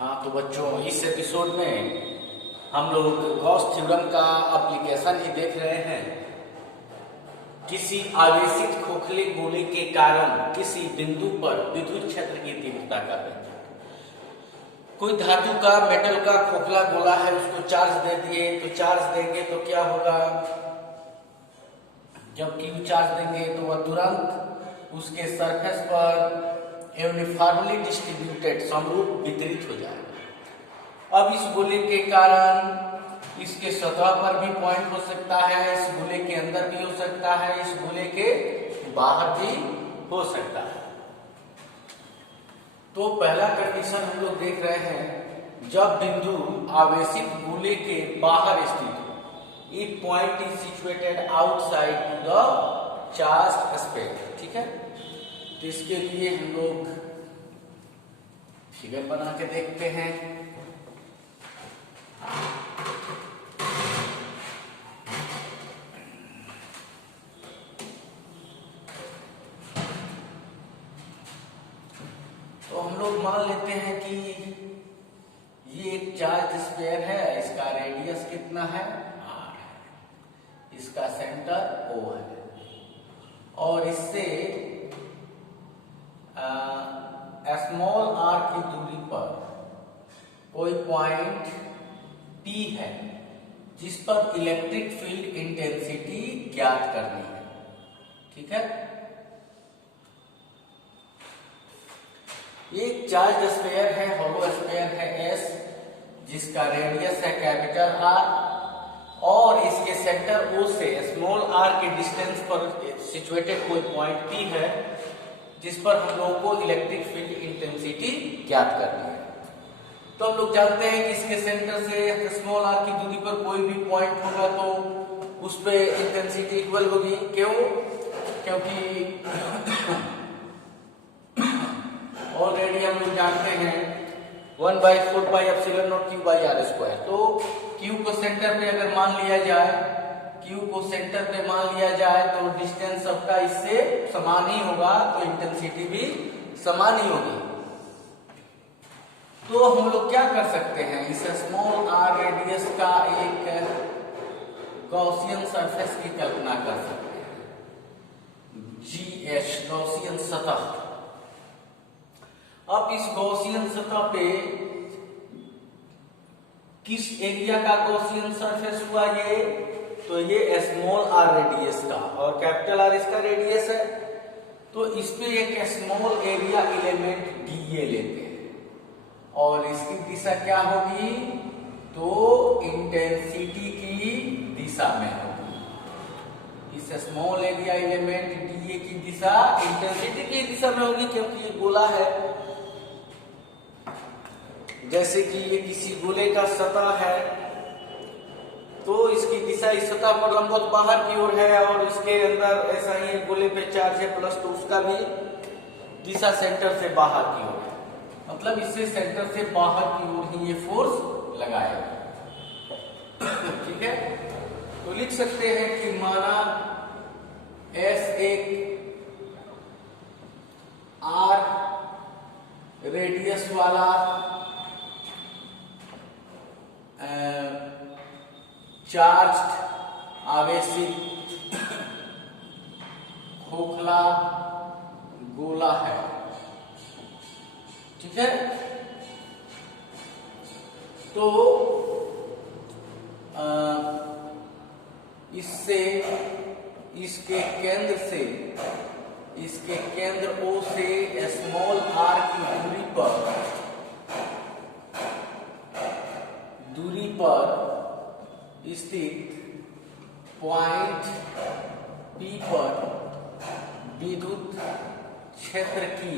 हाँ तो बच्चों, इस एपिसोड में हम लोग गॉस थ्योरम का एप्लीकेशन ही देख रहे हैं। किसी आवेशित खोखले गोले के कारण किसी बिंदु पर विद्युत क्षेत्र की तीव्रता का व्यंजक। कोई धातु का, मेटल का खोखला गोला है, उसको चार्ज दे दिए तो चार्ज देंगे तो क्या होगा, जब Q चार्ज देंगे तो वह तुरंत उसके सरफेस पर यूनिफॉर्मली डिस्ट्रीब्यूटेड समरूप वितरित हो जाएगा। अब इस गोले के कारण इसके सतह पर भी पॉइंट हो सकता है, इस गोले के अंदर भी हो सकता है, इस गोले के बाहर भी हो सकता है। तो पहला कंडीशन हम लोग देख रहे हैं, जब बिंदु आवेशित गोले के बाहर स्थित हो, if point is situated outside to the charged sphere. ठीक है, तो इसके लिए हम लोग फिगर बना के देखते हैं। तो हम लोग मान लेते हैं कि ये एक चार्ज स्फीयर है, इसका रेडियस कितना है, r है, इसका सेंटर O है, और इससे स्मॉल r की दूरी पर कोई पॉइंट P है जिस पर इलेक्ट्रिक फील्ड इंटेंसिटी ज्ञात करनी है। ठीक है, ये चार्ज स्फीयर है, हॉलो स्फीयर है S, जिसका रेडियस है कैपिटल R, और इसके सेंटर O से स्मॉल r के डिस्टेंस पर सिचुएटेड कोई पॉइंट P है जिस पर हम लोगों को इलेक्ट्रिक फील्ड इंटेंसिटी ज्ञात करनी है। तो हम लोग जानते हैं कि इसके सेंटर से स्मॉल r की दूरी पर कोई भी पॉइंट होगा तो उस पे इंटेंसिटी इक्वल होगी। क्यों? क्योंकि ऑलरेडी हम लोग जानते हैं 1/4πε0 Q/r²। तो Q को सेंटर पे अगर मान लिया जाए, Q को सेंटर पे मान लिया जाए तो डिस्टेंस सबका इससे समान ही होगा, तो इंटेंसिटी भी समान ही होगी। तो हम लोग क्या कर सकते हैं, इस स्मॉल r रेडियस का एक गॉसियन सरफेस की कल्पना कर सकते हैं, GH गॉसियन सतह। अब इस गॉसियन सतह पे किस एरिया का गॉसियन सरफेस हुआ, ये तो ये स्मॉल r रेडियस का, और कैपिटल R इसका रेडियस है। तो इस पे एक स्मॉल एरिया एलिमेंट dA लेते हैं, और इसकी दिशा क्या होगी, तो इंटेंसिटी की दिशा में होगी। इस स्मॉल एरिया एलिमेंट dA की दिशा इंटेंसिटी की दिशा में होगी, क्योंकि ये गोला है। जैसे कि ये किसी गोले का सतह है तो इसकी दिशा इस सतह पर लंबवत बाहर की ओर है, और इसके अंदर ऐसा ही गोले पे चार्ज है प्लस, तो उसका भी दिशा सेंटर से बाहर की ओर है, मतलब इससे सेंटर से बाहर की ओर ही ये फोर्स लगाएगा। ठीक है, तो लिख सकते हैं कि माना S एक R रेडियस वाला चार्ज्ड आवेशित खोखला गोला है। ठीक है, तो इससे इसके केंद्र से, इसके केंद्र O से स्मॉल r की दूरी पर स्थित पॉइंट P पर विद्युत क्षेत्र की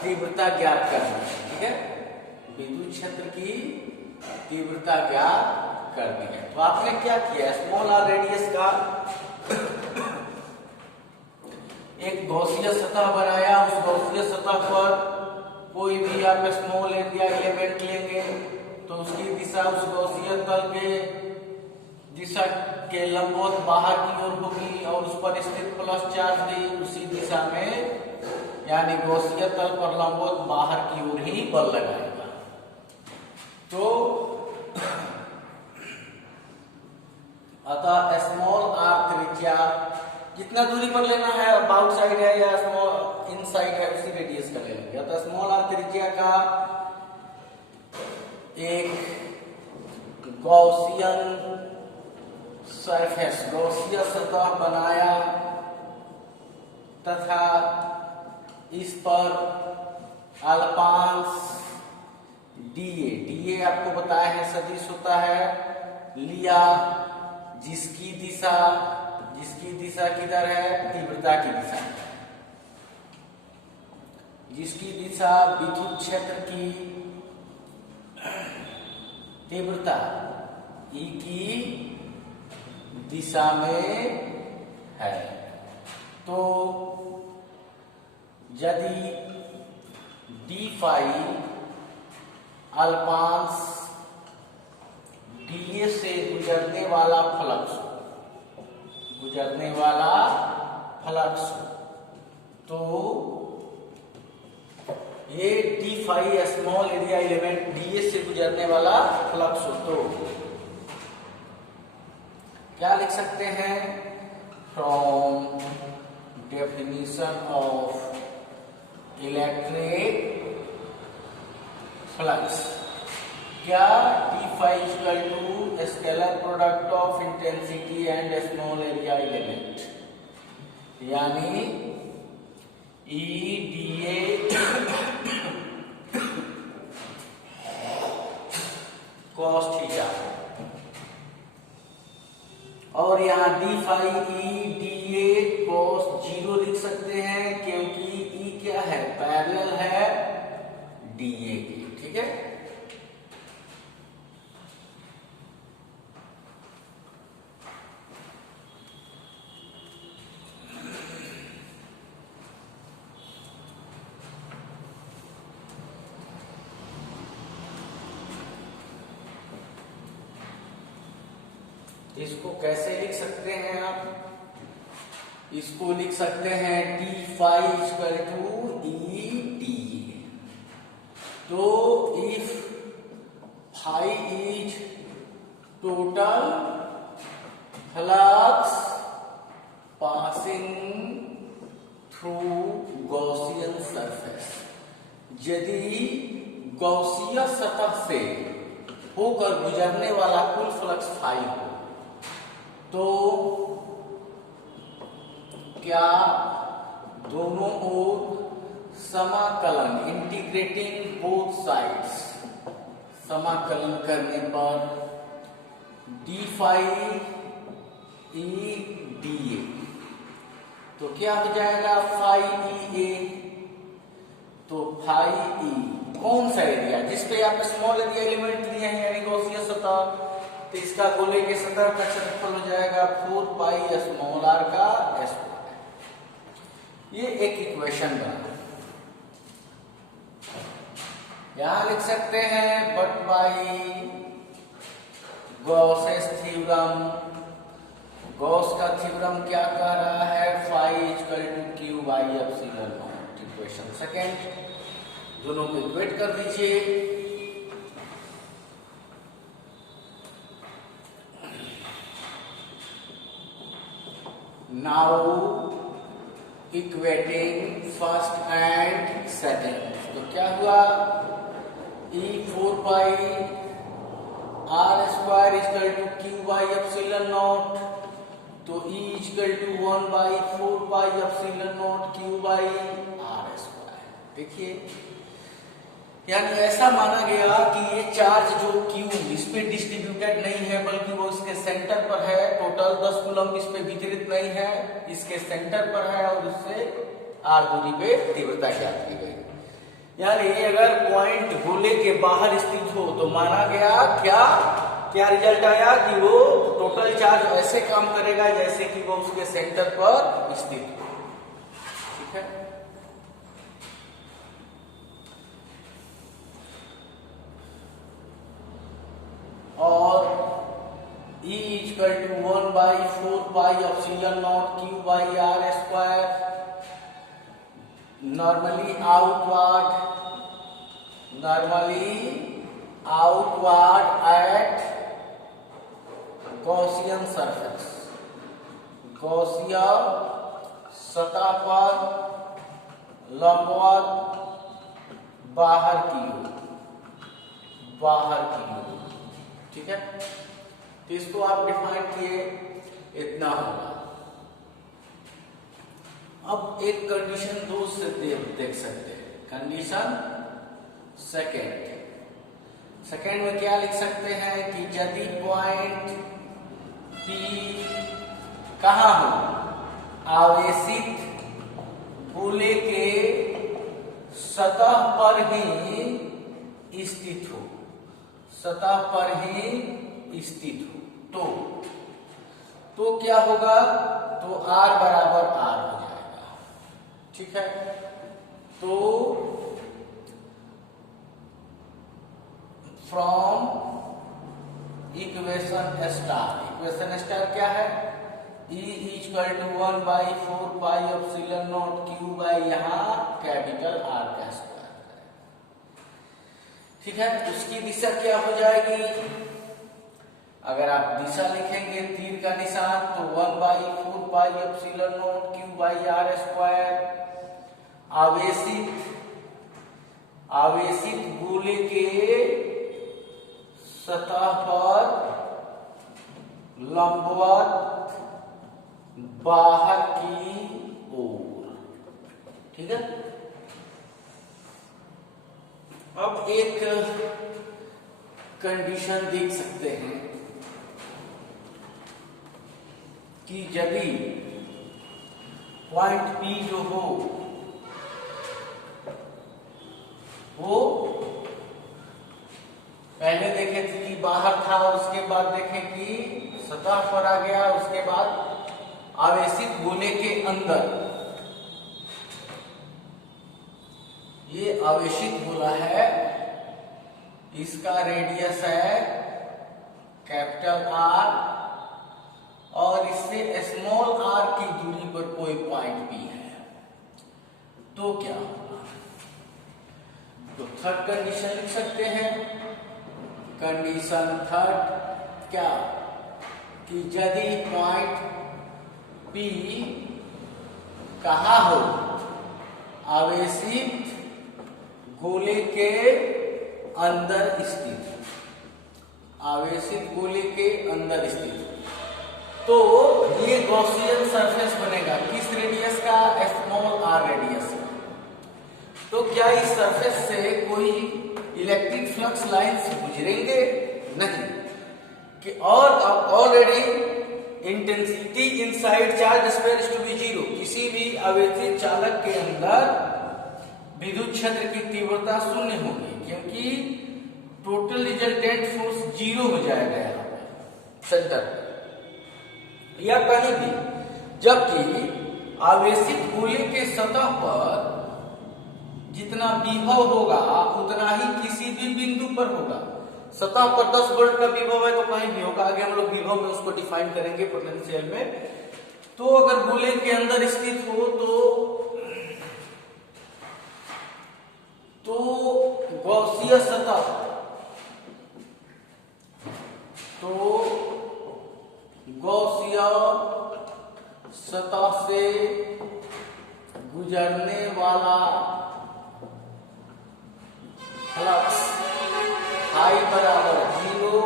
तीव्रता ज्ञात करनी है। ठीक है, विद्युत क्षेत्र की तीव्रता ज्ञात करनी है। तो आपने क्या किया, स्मॉल r रेडियस का एक गॉसियन सतह बनाया, उस गॉसियन सतह पर कोई भी आप स्मॉल एरिया एलिमेंट लेंगे तो उसकी दिशा उस गॉसियन तल के दिशा के लंबवत बाहर की ओर होगी, और उस पर स्थित प्लस चार्ज भी उसी दिशा में यानी गॉसियन तल पर लंबवत बाहर की ओर ही बल लगाएगा। तो अतः स्मॉल आर त्रिज्या कितना दूरी पर लेना है, आउट साइड है या स्मॉल इन साइड है, उसी रेडियस का ले लेंगे। अतः स्मॉल आर त्रिज्या का एक गॉसियन सरफेस, गॉसियन सतह बनाया तथा इस पर अल्पांश डीए आपको बताया है सदिश होता है, लिया जिसकी दिशा किधर है, तीव्रता की दिशा, जिसकी दिशा विद्युत क्षेत्र की तीव्रता ई की दिशा में है। तो यदि डी फाई अल्पांश डीए से गुजरने वाला फ्लक्स तो ये d phi small area element d A से गुजरने वाला फ्लक्स हो, तो क्या लिख सकते हैं, from definition of electric flux, क्या D phi equal to scalar product of intensity and small area element, यानी E D A cos theta, और यहाँ D phi E D A cos 0 लिख सकते हैं क्योंकि ई क्या है, पैरेलल है डीए की। ठीक है, इसको कैसे लिख सकते हैं आप, इसको लिख सकते हैं D phi equal to E D. तो if phi is total flux passing through Gaussian surface, यदि गॉसियन सतह से होकर गुजरने वाला कुल फ्लक्स फाई हो, तो क्या दोनों ओर समाकलन, इंटीग्रेटिंग बोथ साइड्स, समाकलन करने पर d phi E D A, तो क्या हो जाएगा, फाई ई ए। तो फाई ई कौन सा एरिया, जिसपे आप स्मॉल एरिया एलिमेंट लिए हैं यानी गॉसियन सतह, तो इसका गोले के सतह का क्षेत्रफल हो जाएगा 4 पाई स्मॉल आर का स्क्वायर। ये एक इक्वेशन बना, यहां लिख सकते हैं but by Gauss's theorem, Gauss का थ्योरम क्या कह रहा है, phi equal to q by epsilon naught. Equation second, दोनों को इक्वेट कर दीजिए। Now equating first and second, तो क्या हुआ, E 4 pi R square equal to Q by epsilon naught, तो E equal to 1 by 4 pi epsilon naught Q by R square. देखिए, यानी ऐसा माना गया कि ये चार्ज जो Q इस पे डिस्ट्रीब्यूटेड नहीं है बल्कि वो इसके सेंटर पर है, टोटल 10 कूलम इस पे वितरित नहीं है, इसके सेंटर पर है और उससे r दूरी पे तीव्रता ज्ञात की गई। यानी अगर पॉइंट गोले के बाहर स्थित हो तो माना गया क्या रिजल्ट आया कि वो टोटल चार्ज ऐसे काम करेगा जैसे कि वो उसके सेंटर पर स्थित हो। ठीक है, और E equal to 1 by 4 pi epsilon naught Q by R square normally outward at Gaussian surface, Gaussian सतह पर लंबवत बाहर की ओर, ठीक है। तो इसको आप डिफाइन किए, इतना होगा। अब एक कंडीशन दो से देख सकते हैं। कंडीशन सेकेंड में क्या लिख सकते हैं कि यदि पॉइंट P कहाँ हो, आवेशित गोले के सतह पर ही स्थित हो, तो क्या होगा, तो R बराबर R हो जाएगा, ठीक है। तो फ्रॉम इक्वेशन स्टार क्या है, E equal to 1/4πε0 Q by यहाँ कैपिटल R का स्क्वायर, ठीक है। उसकी दिशा क्या हो जाएगी, अगर आप दिशा लिखेंगे तीर का निशान, तो 1/4πε0 Q बाई R स्क्वायर आवेशित गोले के सतह पर लंबवत बाहर की ओर, ठीक है। अब एक कंडीशन देख सकते हैं कि यदि पॉइंट P जो हो वो पहले देखे थे कि बाहर था, उसके बाद देखें कि सतह पर आ गया, उसके बाद आवेशित गोले के अंदर, ये आवेशित गोला है, इसका रेडियस है कैपिटल R और इससे स्मॉल r की दूरी पर कोई पॉइंट P है, तो क्या होगा। तो थर्ड कंडीशन लिख सकते हैं। कंडीशन थर्ड क्या, कि यदि पॉइंट P कहाँ हो, आवेशित गोले के अंदर स्थित, तो ये गॉसियन सरफेस बनेगा किस रेडियस का, स्मॉल r रेडियस का। तो क्या इस सरफेस से कोई इलेक्ट्रिक फ्लक्स लाइंस गुजरेंगे, नहीं, कि और already intensity inside charge square is to be 0, किसी भी आवेशित चालक के अंदर विद्युत क्षेत्र की तीव्रता शून्य होगी, क्योंकि टोटल रिजल्टेंट फोर्स 0 हो जाएगा यहाँ पे सेंटर या कहीं भी, जबकि आवेशित गोले के सतह पर जितना विभव होगा उतना ही किसी भी बिंदु पर होगा। सतह पर 10 वोल्ट का विभव है तो कहीं भी होगा, आगे हम लोग विभव में उसको डिफाइन करेंगे पोटेंशियल में। तो अगर गोले के अंदर स्थित हो तो गॉसियन सतह, से गुजरने वाला फ्लक्स I बराबर 0,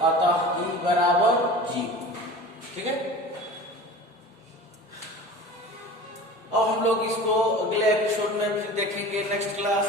अतः E बराबर 0, ठीक है। अब हम लोग इसको अगले एपिसोड में फिर देखेंगे, नेक्स्ट क्लास।